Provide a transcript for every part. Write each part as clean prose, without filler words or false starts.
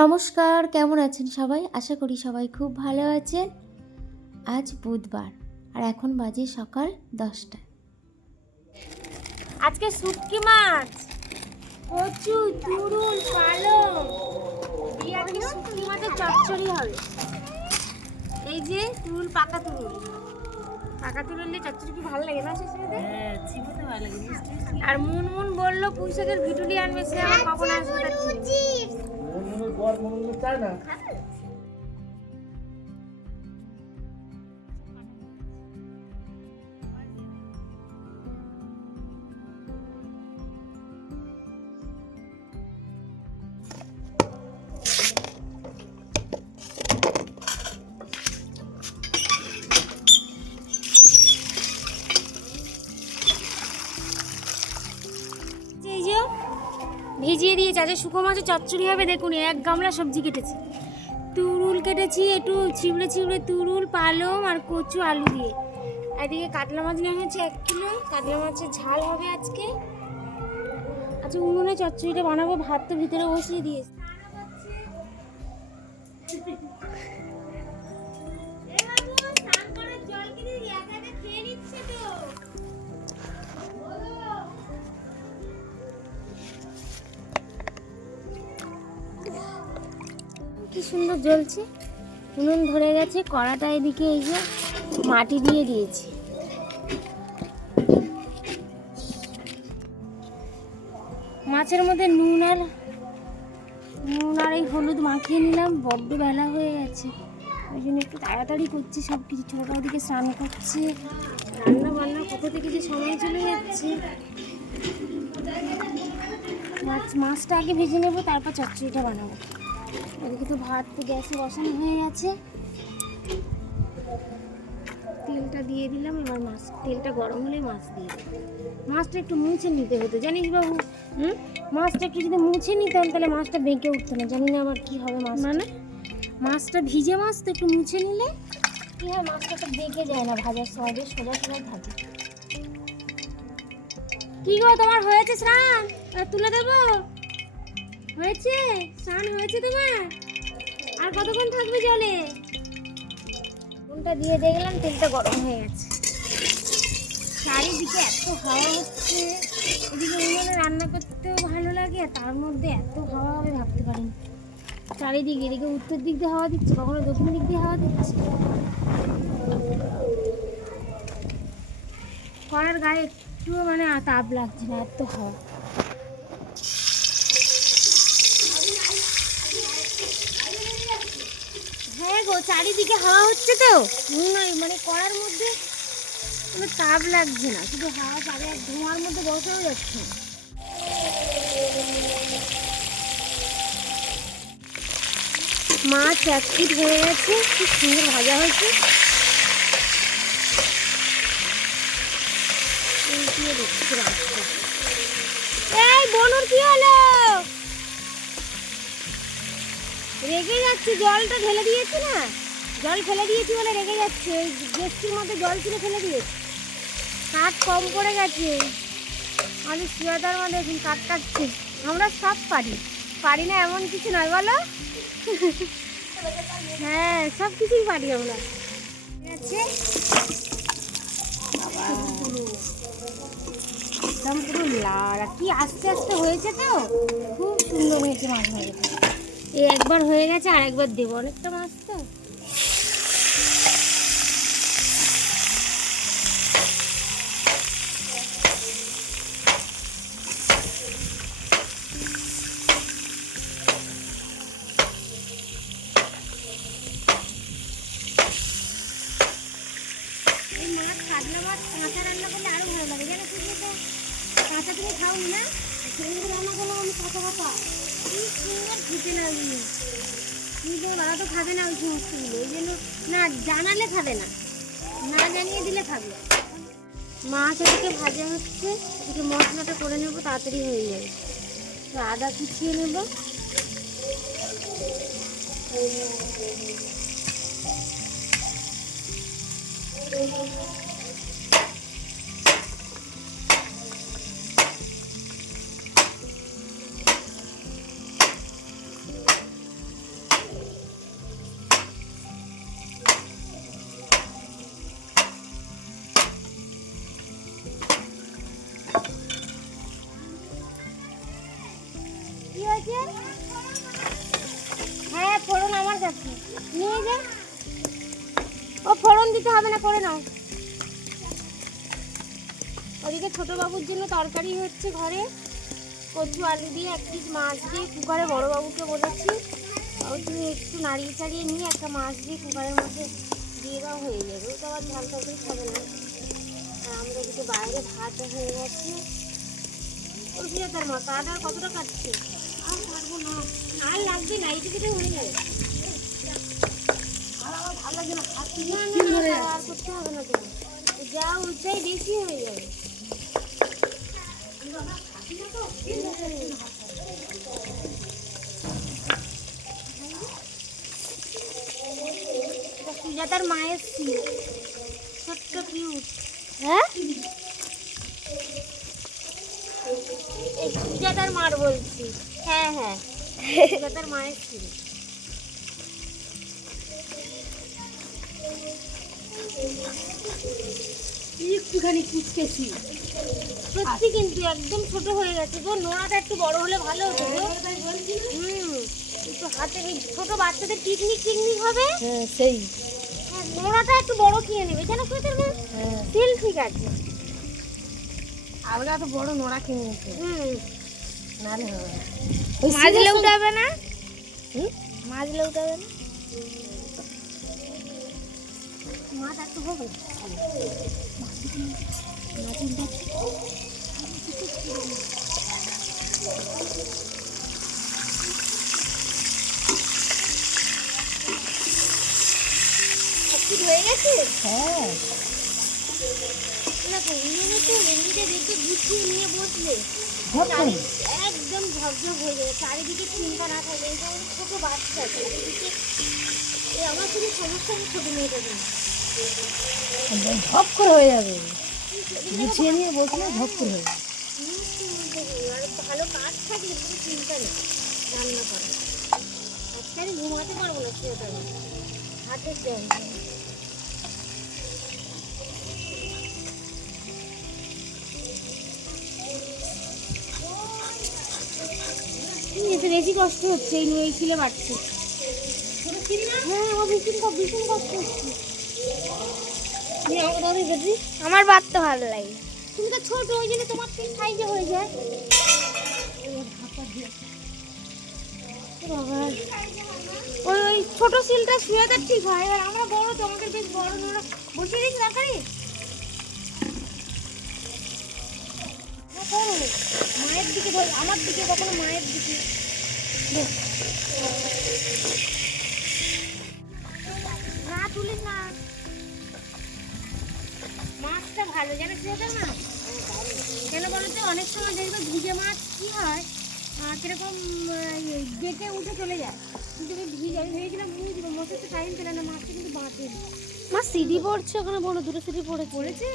নমস্কার, কেমন আছেন সবাই? আশা করি সবাই খুব ভালো আছেন। আজ বুধবার আর এখন বাজে সকাল 10টা। আজকে শুটকি মাছ, কচু, চুরুল, পালং দিয়ে আজকে শুটকি মাছের চচ্চড়ি হবে। এই যে তুরুল, পাকা তুরুল দিয়ে চচ্চড়ি কি ভালো লাগে না? হ্যাঁ, চিবোতে ভালো লাগে, মিষ্টি মিষ্টি। আর মুনমুন বললো পুঁই শাকের ভিটুলি আনবে, সে আবার কখন আসবে তার ঠিক নেই। চায় না। এই যে ভিজিয়ে দিয়েছে, আজকে শুকো মাছের চচ্চড়ি হবে। দেখুন, এক গামলা সবজি কেটেছি, তুরুল কেটেছি একটু ছিবড়ে ছিবড়ে, তুরুল, পালং আর কচু, আলু দিয়ে। এদিকে কাতলা মাছ নেওয়া হয়েছে 1 কিলো, কাতলা মাছের ঝাল হবে আজকে। আচ্ছা, উনুনে চচ্চড়িটা বানাবো, ভাত তো ভিতরে বসিয়ে দিয়েছি। কি সুন্দর জ্বলছে, উনুন ধরে গেছে। কড়াটা এদিকে এই যে মাটি দিয়ে দিয়েছি। মাছের মধ্যে নুন আর এই হলুদ মাখিয়ে নিলাম। বড্ড বেলা হয়ে গেছে, ওই জন্য একটু তাড়াতাড়ি করছি সব কিছু। ছোটটা ওদিকে স্নান করছে, রান্না বান্না কোথা থেকে যে সময় চলে যাচ্ছে। মাছটা আগে ভেজে নেবো, তারপর চচ্চড়িটা বানাবো। এদিকে তো ভাত তো গ্যাসে বসানো হয়ে গেছে, তেলটা দিয়ে দিলাম। এবার তেলটা গরম হলে মাছ দিয়ে দেবো। মাছটা একটু মুছে নিতে হতো, জানিস বাবু? মাছটা একটু যদি মুছে নিতাম তাহলে মাছটা বেঁকে উঠতো না। জানি না আবার কি হবে মাছ, মানে মাছটা ভিজে মাছ তো একটু মুছে নিলে কি হয়, মাছটা তো বেঁকে যায় না ভাজার সময়, বেশ সোজা সোজা ভাজে। কি গো, তোমার হয়েছে স্নান? তুলে দেবো? হয়েছে স্নান, হয়েছে তোমার? আর কতক্ষণ থাকবে জলে? নুনটা দিয়ে দেখলাম, তেলটা গরম হয়ে গেছে। চারিদিকে এত হাওয়া হচ্ছে, এদিকে উনুনে রান্না করতেও ভালো লাগে, আর তার মধ্যে এত হাওয়া হবে ভাবতে পারিনি। চারিদিকে, এদিকে উত্তর দিক দিয়ে হাওয়া দিচ্ছে, কখনো দক্ষিণ দিক দিয়ে হাওয়া দিচ্ছে। কড়ার গায়ে একটুও মানে তাপ লাগছে না, এত হাওয়া। হ্যাঁ গো, চারিদিকে হাওয়া হচ্ছে তো, মানে কড়ার মধ্যে কোনো তাপ লাগছে না, শুধু হাওয়া পাবে, আর ধোঁয়ার মধ্যে বসাও যাচ্ছে না। মাছ 1 ফিট হয়ে গেছে, খুব সুন্দর ভাজা হয়েছে। এই বনুর কি হলো? রেগে যাচ্ছে, জলটা ঢেলে দিয়েছি না, জল ফেলে দিয়েছি বলে রেগে যাচ্ছে। ওই ডেকচির মধ্যে জল ছিল, ফেলে দিয়েছি। কাঠ কম পড়ে গেছে। আমি শিয়াদার মধ্যে এখন কাঠ কাটছি। আমরা সব পারি না এমন কিছু নয়, বলো? হ্যাঁ, সব কিছুই পারি আমরা। ঠিক আছে, একদম পুরো লাল, আর কি আস্তে আস্তে হয়েছে তো, খুব সুন্দর হয়েছে মাছ ভাজাটা। এই একবার হয়ে গেছে, আর একবার দেবো, অনেকটা মাছ তো। এই মাছ, কাতলা মাছ কাঁচা রান্না করলে আরো ভালো লাগে, জানো? খুব কাঁচা তুমি খাওনি না, সেগুলো রান্না করলাম আমি কাঁচা কাঁচা, কি সুন্দর খেতে লাগবে। কিন্তু দাদা তো খাবে না ওই সমস্তগুলো, ওই জন্য না জানালে খাবে না, না জানিয়ে দিলে খাবে। মাছ এদিকে ভাজা হচ্ছে, এদিকে মশলাটা করে নেবো, তাড়াতাড়ি হয়ে যাবে। তো আদা কুচিয়ে নেব, ফোড়ন দিতে হবে না, করে নাও। ওদিকে ছোট বাবুর জন্য তরকারি হচ্ছে ঘরে, কচু আলু দিয়ে, এক পিস মাছ দিয়ে কুকারে বড় বাবুকে বলেছি তুমি একটু নাড়িয়ে চাড়িয়ে নিয়ে একটা মাছ দিয়ে কুকারের মধ্যে দিয়ে দাও, হয়ে যাবে। ওটা আবার ঝাল তরকারি খাবে না। আর আমরা এদিকে বাইরে ভাত হয়ে গেছে। তার মা কাঠ আর কতটা কাটছে? আর পারবো না, আর লাগবে না, এইটুকুতে হয়ে যাবে। আর আমার ভালো লাগে না, আর করতে হবে না তোমার, যা ওইটাই বেশি হয়ে যাবে। সুজাতার মায়ের সিল, ছোট্ট কিউট। হ্যাঁ, এই সুজাতার মার বলছি। হ্যাঁ হ্যাঁ, সুজাতার মায়ের সিল। একটুখানি কুচকেছি সত্যি, কিন্তু একদম ছোট হয়ে গেছে গো। নোড়াটা একটু বড় হলে ভালো হতো গো। একটু হাতে ছোট বাচ্চাদের পিকনিক টিকনিক হবে, সেই নোড়াটা একটু বড় কিনে নেবে, জানো সুইটার মা? সিল ঠিক আছে, আমরা তো বড় নোড়া কিনে নিতে নালে হবে। মাজলে উঠাবে না, মাজলে উঠাবে না, মাছ একটু হবে। হয়ে গেছে। হ্যাঁ, দেখো উনুনে তো এমনিতে দেখে গুছিয়ে নিয়ে বসলে একদম ঝকঝক হয়ে যাবে, চারিদিকে চিন্তা না থাকবে। এটা আমার ছোট বাচ্চা, চারিদিকে আমার শুধু সমস্যা, আমি ছোট মেয়েটা ঝপ করে হয়ে যাবে, গুছিয়ে নিয়ে বসলে ঝপ করে হয়ে যাবে। আর ভালো কাজ থাকলে কোনো চিন্তা নেই রান্না করা। আজকে আমি ঘুমাতে পারবো না, সেটা হাতের জল। বেশি কষ্ট হচ্ছে এই ছিলে বাড়ছে। হ্যাঁ, আমার ভীষণ কষ্ট হচ্ছে। আমার বাড়তে ভালো লাগে, তুমি তো ছোট, ওই জন্য তোমার ঠিক সাইজে হয়ে যায়। ওই ছোট সিলটা শুয়েতে ঠিক হয়, আর আমরা বড় তো, আমাদের বেশ বড় নোড়া বসিয়ে দিচ্ছি তাড়াতাড়ি। মায়ের দিকে ধর, আমার দিকে কখনো মায়ের দিকে। না তুলিস না, মাছটা ভালো জানো সেটা না কেন বলতো? অনেক সময় দেখবে ভিজে মাছ কি হয়, কিরকম গেটে উঠে চলে যায়, কিন্তু আমি ভেবেছিলাম মুড়ে দিব, মতো একটু টাইম পেলে না, মাছটা কিন্তু বাঁচে। মা সিঁড়ি পড়ছে ওখানে, বড় দুটো সিঁড়ি পড়েছে।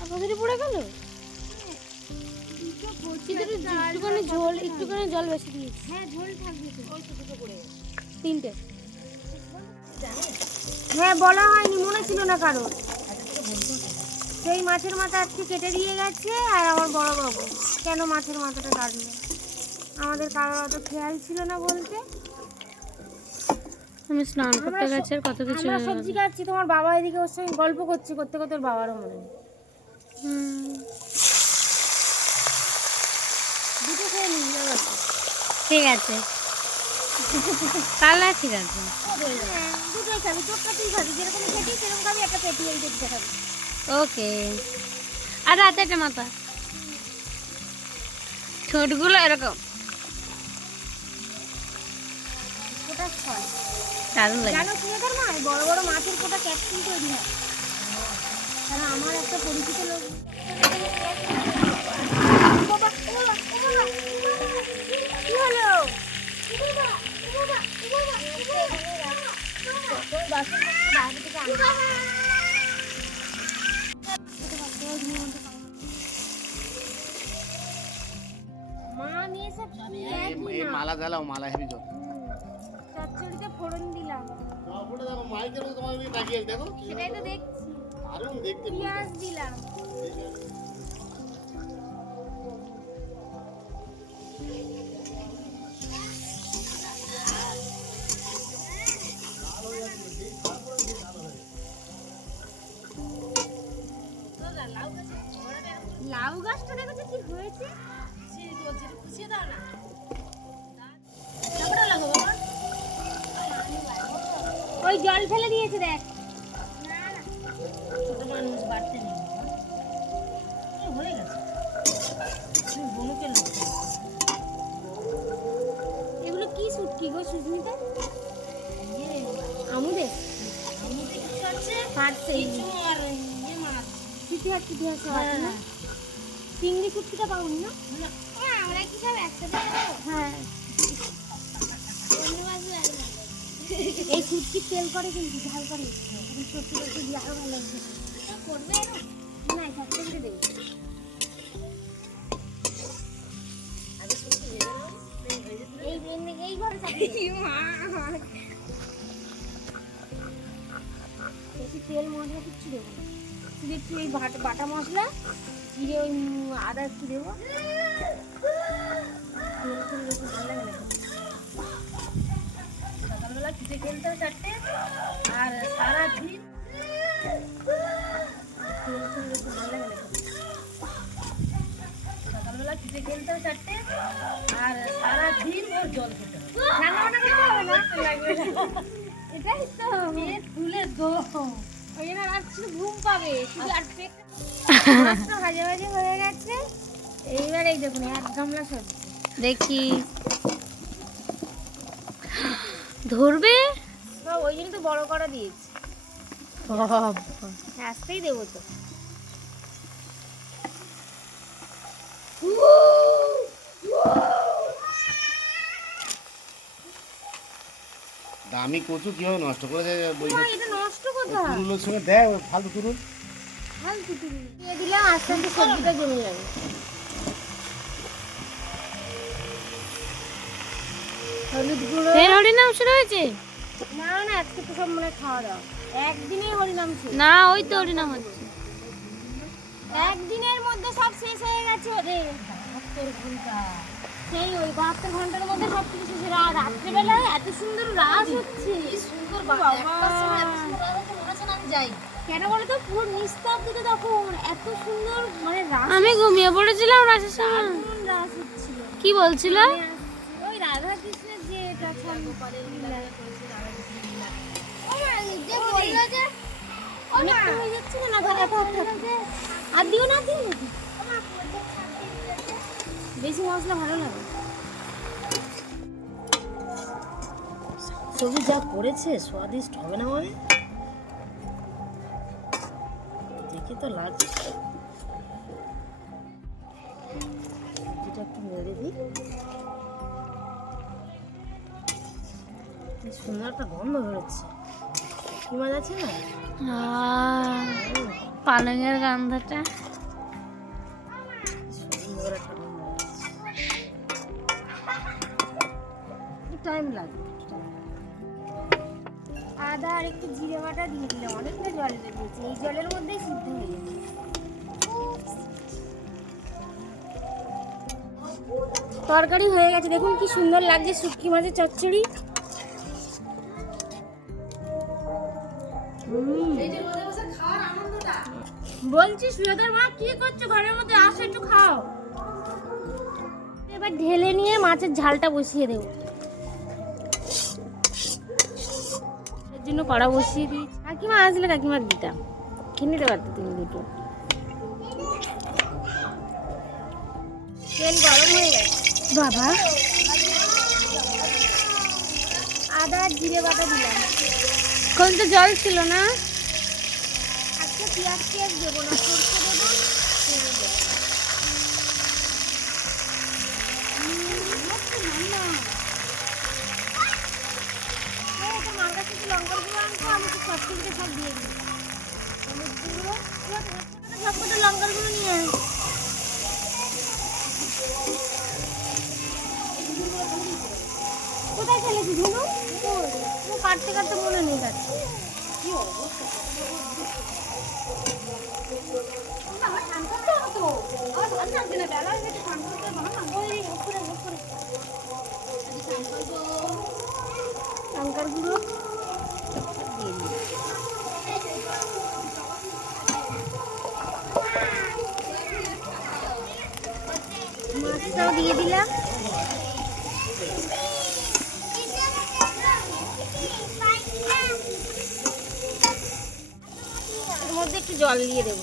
আর সিঁড়ি পড়ে গেল, একটুখানি জল বেশি দিয়েছি। হ্যাঁ, ঝোল থাকবে তো, ওই ছোটো পড়ে গেছে। 3টে। হ্যাঁ, বলা হয়নি, মনে ছিল না কারো। সেই মাছের মাথা আজকে কেটে দিয়ে গেছে, আর আমার বড় বাবু কেন মাছের মাথাটা কাটলো, আমাদের কারোর অত খেয়াল ছিল না বলতে। আমি স্নান করতে গেছি, আর কত কিছু। আমরা সবজি কাটছি, তোমার বাবা এদিকে ওর সঙ্গে গল্প করতে করতে ওর বাবারও মনে নেই। দুটো খেয়ে নিই, ঠিক আছে, তাহলে ঠিক আছে। দুটোই খাবি, চোখটা তুই খাবি, যেরকম খেটি সেরকম খাবি, একটা পেটি এই পেটিটা খাবি। ওকে। আর হাতে একটা মাথা, ছোটগুলো এরকম কোটা ফল দারুণ লাগে। জানো কি এদের মা, বড় বড় মাছের কোটা ক্যাপসুল তৈরি হয়। কারণ আমার একটা পরিচিত লোক, কি হলো? মা নিয়ে সব মালা জ্বালাও, মালা হেবি জল। চচ্চড়িতে ফোড়ন দিলাম, মাইকের মতো তোমার দিকে তাকিয়ে দেখো, সেটাই তো দেখছি। দারুণ দেখতে। পেঁয়াজ দিলাম, ওই জল ফেলে দিয়েছে দেখ। ছোট মানুষ বাড়তে নেই, হয়ে গেছে। তুমি বনুকে লোক এগুলো কি শুটকি গো সুস্মিতা? আমুদে কিছু আছে, হাঁটছে কিছু আর মাছ। ইতিহাস ইতিহাস না চিংড়ি শুটকিটা পাবনি না? আমরা কি সব একসাথে হ্যাঁ এই শুটকি তেল করে কিন্তু ঝাল করে সত্যি সত্যি দিয়ে আরো ভালো লাগছে করবে না থাকতে দিয়ে দেবো এই ঘরে বেশি তেল মশলা কিচ্ছু দেবো না শুধু একটু এই বাটা মশলা জিরে ওই আদা একটু দেবো তেল তেল বেশি ভালো লাগে না সকালবেলা খিদে খেলতে হবে 4টে, আর সারাদিন তেল তেল বেশি ভালো লাগে না সকালবেলা খিদে খেলতে হবে 4টে, আর সারাদিন ওর জল খেতে হবে। রান্না বান্না করতে হবে না লাগবে এটাই তো পেট ফুলে দো। ওই জন্য আর শুধু ঘুম পাবে শুধু আর পেট মাছটা ভাজা ভাজা হয়ে গেছে এইবার এই দেখুন এক গামলা সবজি দেখি ধরবে। সব ওই জন্য তো বড় করা দিয়েছি আস্তেই দেবো তো দামি কচু কিভাবে নষ্ট করে দেয় মা, এটা নষ্ট কোথায় তুরুলের সঙ্গে দেয় ওই ফালতু তুরুল। ফালতু তুলি দিয়ে দিলাম আস্তে আস্তে সবজিটা জমে যাবে হলুদ গুঁড়ো ফের হরিনাম শুরু হয়েছে? না না আজকে তো সব মনে হয় খাওয়া দাওয়া একদিনেই হরিনাম শেষ না ওই তো হরিনাম হচ্ছে। একদিনের মধ্যে সব শেষ হয়ে গেছে ওদের সেই ওই 72 ঘন্টার মধ্যে সব কিছু শেষ হয়ে রাত্রেবেলায় এত সুন্দর রাস হচ্ছে সুন্দর বাবা। আমি যাই। কেন বলো তো পুরো নিস্তব্ধতা তখন এত সুন্দর মানে রাস আমি ঘুমিয়ে পড়েছিলাম রাশের সময়। দারুণ রাস হচ্ছিল কি বলছিল? ওই রাধা কৃষ্ণের যে এটা গোপালের লীলা ও মা নিজে বললো যে অনেকটা হয়ে যাচ্ছে না ঘরে আর দিও না দিও নাকি বেশি মশলা ভালো লাগে সবজি যা করেছে স্বাদিষ্ট হবে না মানে দেখে তো লাগছে। সবজিটা একটু নেড়ে দিই, কি সুন্দর একটা গন্ধ বেরোচ্ছে। কি মাছ আছে না পালঙের গন্ধটা সুন্দর একটা গন্ধ বেরোচ্ছে। একটু টাইম লাগে। আদা আর একটু জিরে বাটা দিয়ে দিলাম অনেকটা জল বেরিয়েছে এই জলের মধ্যেই সিদ্ধ হয়ে যাবে তরকারি হয়ে গেছে দেখুন কি সুন্দর লাগছে শুটকি মাছের চচ্চড়ি বলছি সুজাতার মা কি করছো ঘরের মধ্যে আসো একটু খাও এবার ঢেলে নিয়ে মাছের ঝালটা বসিয়ে দেবো এর জন্য কড়া বসিয়ে দিই কাকিমা আসলে কাকিমার দিতাম কিনে নিতে পারতো তুমি দুটো তেল গরম হয়ে গেছে বাবা আদা আর জিরে বাটা দিলাম কোন তো জল ছিল না। আজকে পেঁয়াজ দেবো না সরষে দেবো পেঁয়াজ দেবো লঙ্কার গুঁড়ো আনতো আমি তো সব থেকে সব দিয়ে দিই হলুদ গুঁড়ো সব কটা লঙ্কার গুঁড়ো নিয়ে আয় কোথায় ফেলেছি ধুনু কাটতে কাটতে মনে নেই কাটতে কি অবস্থা লঙ্কার গুঁড়ো দিয়ে দিই মাছটাও দিয়ে দিলাম একটু জল দিয়ে দেবো।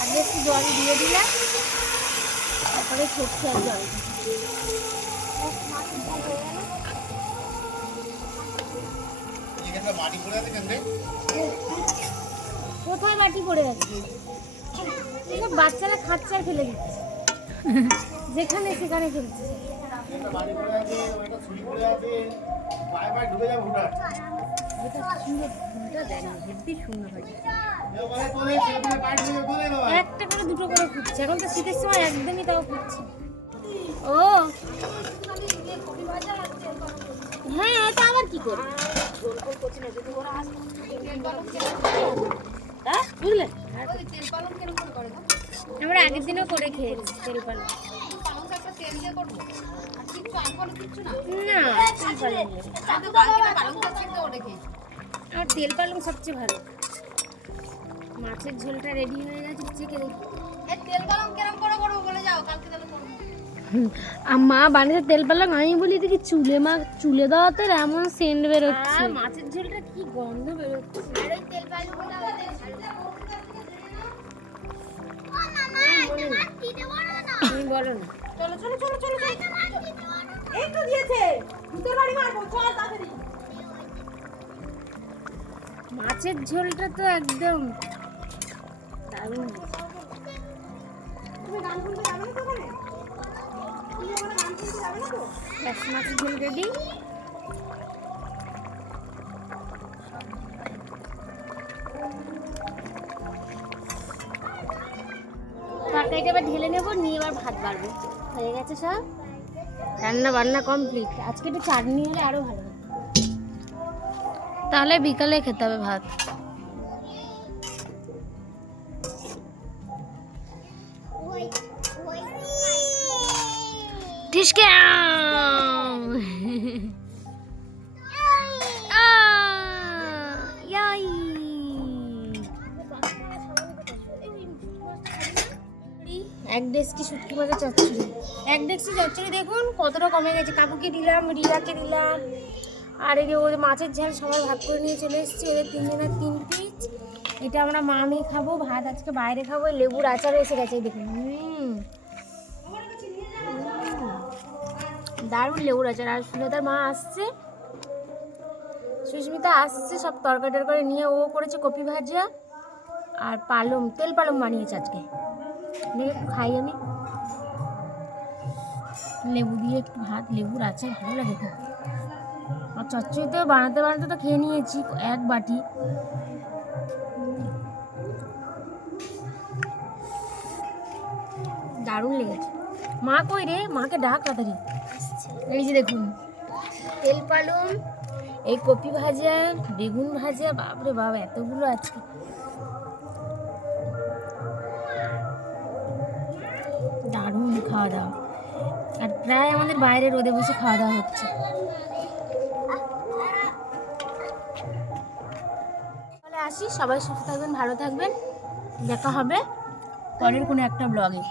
আগে একটু জল দিয়ে দিলাম, তারপরে সরষে আর জল। মাটি পড়ে আছে কেন রে? কোথায় মাটি পড়ে আছে? এসব বাচ্চারা খাচ্ছে আর ফেলে দিচ্ছে, যেখানে সেখানে ফেলছে। মাটি পড়ে আছে, ওইটা ছুরি পড়ে আছে, পায়ে পায়ে ঢুকে যাবে হুটার। এটা সুন্দর, ফুলটা দেখো হেব্বি সুন্দর হয়েছে। একটা করে দুটো করে ফুটছে, এখন তো শীতের সময় একদমই তাও ফুটছে। ও হ্যাঁ, এটা আবার কি করে? হ্যাঁ বুঝলে? আমরা আগের দিনও করে খেয়েছি তেল পালং। না, আমার তেল পালং সবচেয়ে ভালো। মাছের ঝোলটা রেডি হয়ে গেছে, চেকে দেখি। মা বানিয়ে তেল পালং, আমি বলি দেখি চুলে দেওয়াতে এমন সেন্ট বেরোচ্ছে। মাছের ঝোলটা কি গন্ধ বেরোচ্ছে। তুমি বলো না। মাছের ঝোলটা তো একদম দারুণ। মাছের ঝোল রেডি। তরকারিটা এবার ঢেলে নেবো, নিয়ে এবার ভাত বাড়বো। হয়ে গেছে সব, রান্না বান্না কমপ্লিট। আজকে একটু চাটনি হলে আরো ভালো হতো। তাহলে বিকালে খেতে হবে ভাত। ঠিসকে এক ডেস্কি শুটকি মাছের চচ্চড়ি, এক ডেস্কি চচ্চড়ি দেখুন কতটা কমে গেছে। কাকুকে দিলাম, রিয়াকে দিলাম, আর এই যে ওদের মাছের ঝাল সবাই ভাগ করে নিয়ে চলে এসেছি। ওদের 3 জনের 3 পিস। এটা আমরা মা আমি খাবো, ভাত আজকে বাইরে খাবো। লেবুর আচার এসে গেছে, এই দেখুন। দারুণ লেবুর আচার। আর সুলতার মা আসছে, সুস্মিতা আসছে, সব তরকারি টরকারি নিয়ে। ও করেছে কপি ভাজা আর তেল পালং বানিয়েছে আজকে। একটু খাই আমি, লেবু দিয়ে একটু ভাত, লেবুর আচার ভালো লাগে খুব। আর চচ্চড়ি তো বানাতে বানাতে তো খেয়ে নিয়েছি 1 বাটি। দারুণ লেগেছে। মা কই রে? মাকে ডাক তাড়াতাড়ি। এই যে দেখুন, তেল পালং, এই কপি ভাজা, বেগুন ভাজা, বাপরে বাবা এতগুলো আজকে। দারুণ খাওয়া দাওয়া। আর প্রায় আমাদের বাইরে রোদে বসে খাওয়া দাওয়া হচ্ছে। তাহলে আসি, সবাই সুস্থ থাকবেন, ভালো থাকবেন। দেখা হবে পরের কোনো একটা ব্লগে।